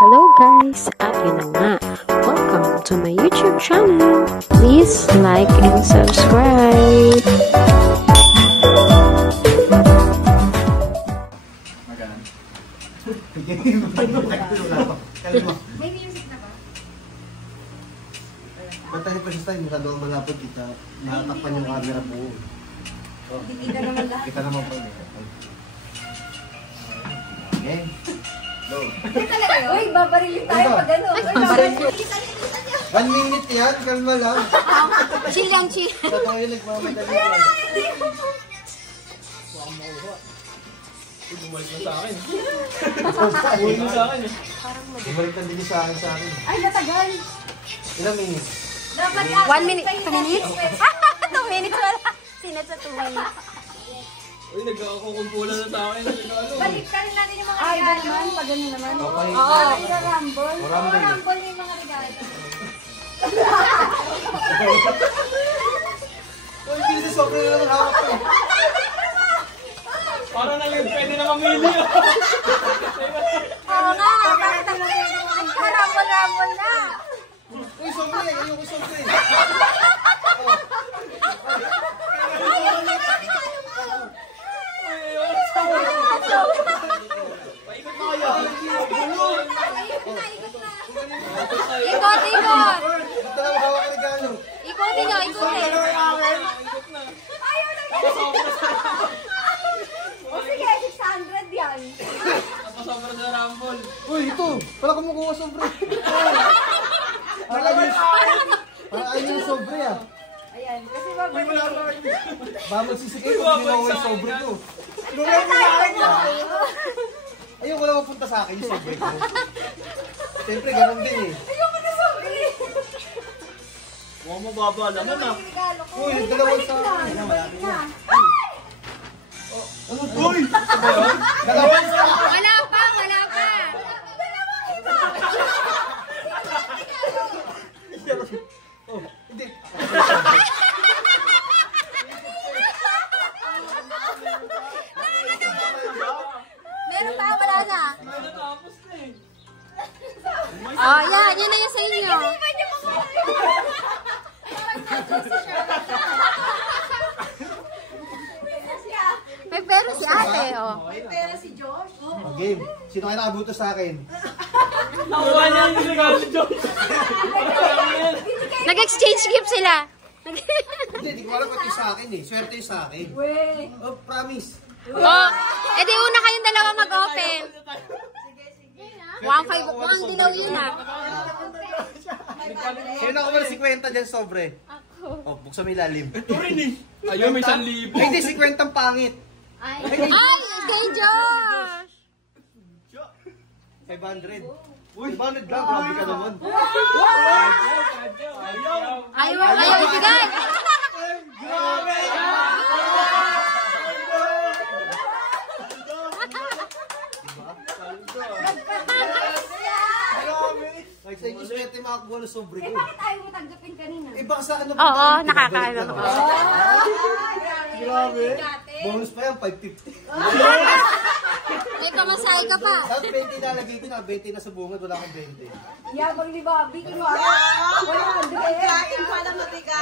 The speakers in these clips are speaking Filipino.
Hello guys! At yun na nga, welcome to my YouTube channel. Please like and subscribe. May music na ba? Patahin pa siya tayo, masyadong malapot kita. Nakatakpan yung camera po. Kita naman lahat. Kita naman po. Okay. Go. Talaga yun? Uy, babarilin tayo pag ano. Uy, babarilin. 1 minute yan, kalma lang. Chill lang, chill. Totoo yung nagmamadali yan. Bumalik na sa akin. Bumalik na sa akin. Bumalik na din sa akin. Ay, natagal. Ilang minutes? Dapat 1 minute. 2 minutes? 2 minutes wala. Sinat sa 2 minutes. Uy, nagkakakumpulan na sa akin. Balik ka rin natin yung mga regalo. Ay, ba naman? Pag gano'n naman? Okay. Oo. Rumble. O, rumble. Rumble yung mga regalo. Uy, hindi si Sobrang na naman hawak ko. Parang nang pwede na mamili. Oo nga. Nagka-rumble-rumble na. Uy, Sobrang! Ayoko Sobrang! Paikot na kayo. Ikot, ikot. Ba't na lang hawak ang regalo? Ikotin nyo, ikotin. Paikot na. Ayaw na O sige, 600 yan. Napasobra sa Rumble. Uy, ito! Wala kumukuha Sobrang! Parang ayun yung Sobrang ah. Ayan, kasi babarilin. Baka magsisikip kung ginawa yung Sobrang to. Ayun, wala mapunta sa akin yung Sobrang ko. Siyempre, ganun din eh. Ayoko na sobri. Mukhang mababa naman ah. Regalo ko. Uy, dalawang sa akin. Balik na. Uy! Dalawang sa akin. Wala pa, wala pa. Hindi. Meron pa, wala na. Ay, natapos na eh. Oh, yan. Yan na yung sa inyo. May pero si ate, oh. May pera si Josh. Oh, game. Sino kayo nakabuto sa akin? Nakuha niya yung regalo ni Josh. Nag-exchange gift sila. Hindi ko alam ba't yung sa akin eh. Swerte yung sa akin. Weh. Oh, promise. Oh, edi una kayong dalawa mag-open. Mukhang dilaw yun ah. Sino nakuha ng 50 dyan sobre? Oh, buksan mo ilalim. Ito rin eh. Ayun, may 1,000. Hindi, 50 ang pangit. Ay, Ay, kay Josh! 500. 500 lang, grabe ka naman. Ayaw ibigay! Like sa inyo, swerte makakuha ng sobre ko. bakit ayaw mo tanggapin kanina? Eh, baka sa akin na Oo, nakakaano ko. Grabe. Bonus pa yan, 550. May pamasahe ka pa. Dapat 20 nalagay ko na, 20 na sa bungad, wala akong 20. Yabang ni Bobby, kinuha ka.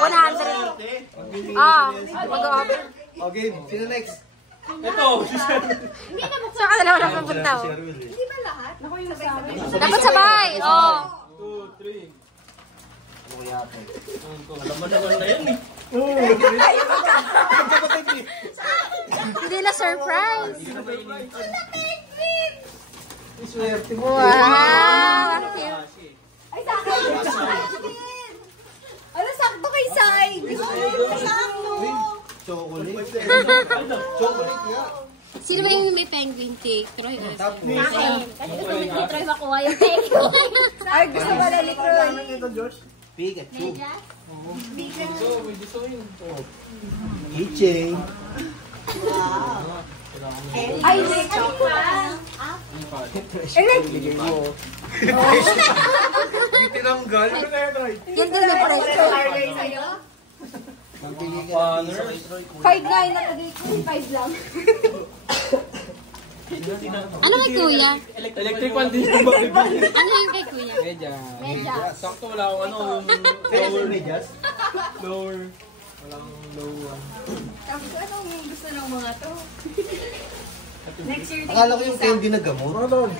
100. Ah, mag-open. Okay, sino next? Ito. Saan ka dalawa na pupunta? Oh. Hindi ba lahat? Naku yung sabi. Dapat sabay. Oh. 2, 3. Ano kaya ito? Alam mo naman na yan eh. Hindi na surprise. Swerte mo. Wow. Ang cute. Ay, sa akin. Ano, sakto kay Sai. Sakto. Chocolate. Chocolate nga. Sino ba yung may penguin cake? Troy. Tapos. Kasi gusto ni Troy makuha yung take. Ay, gusto ba na ni Troy? Pikachu. So, may gusto yun. Keychain. Ay, next pa. Bigay mo. Tinanggal. Yan din may presto. Sa'yo? Magbigay ka ng Panner. pizza kay Troy. 5 na yung nakagay ko. 5 lang. Ano kay kuya? Electric one din yung bibili. Ano yung kay kuya? Medyas. Sakto wala akong ano, yung lower. Lower. Walang low one. Sabi ko, anong gusto ng mga to? Next year, Akala ko yung candy na gamot.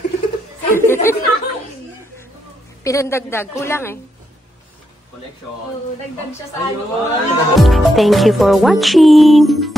Pinandagdag. Kulang eh. Collection. dagdag siya sa ano. Thank you for watching.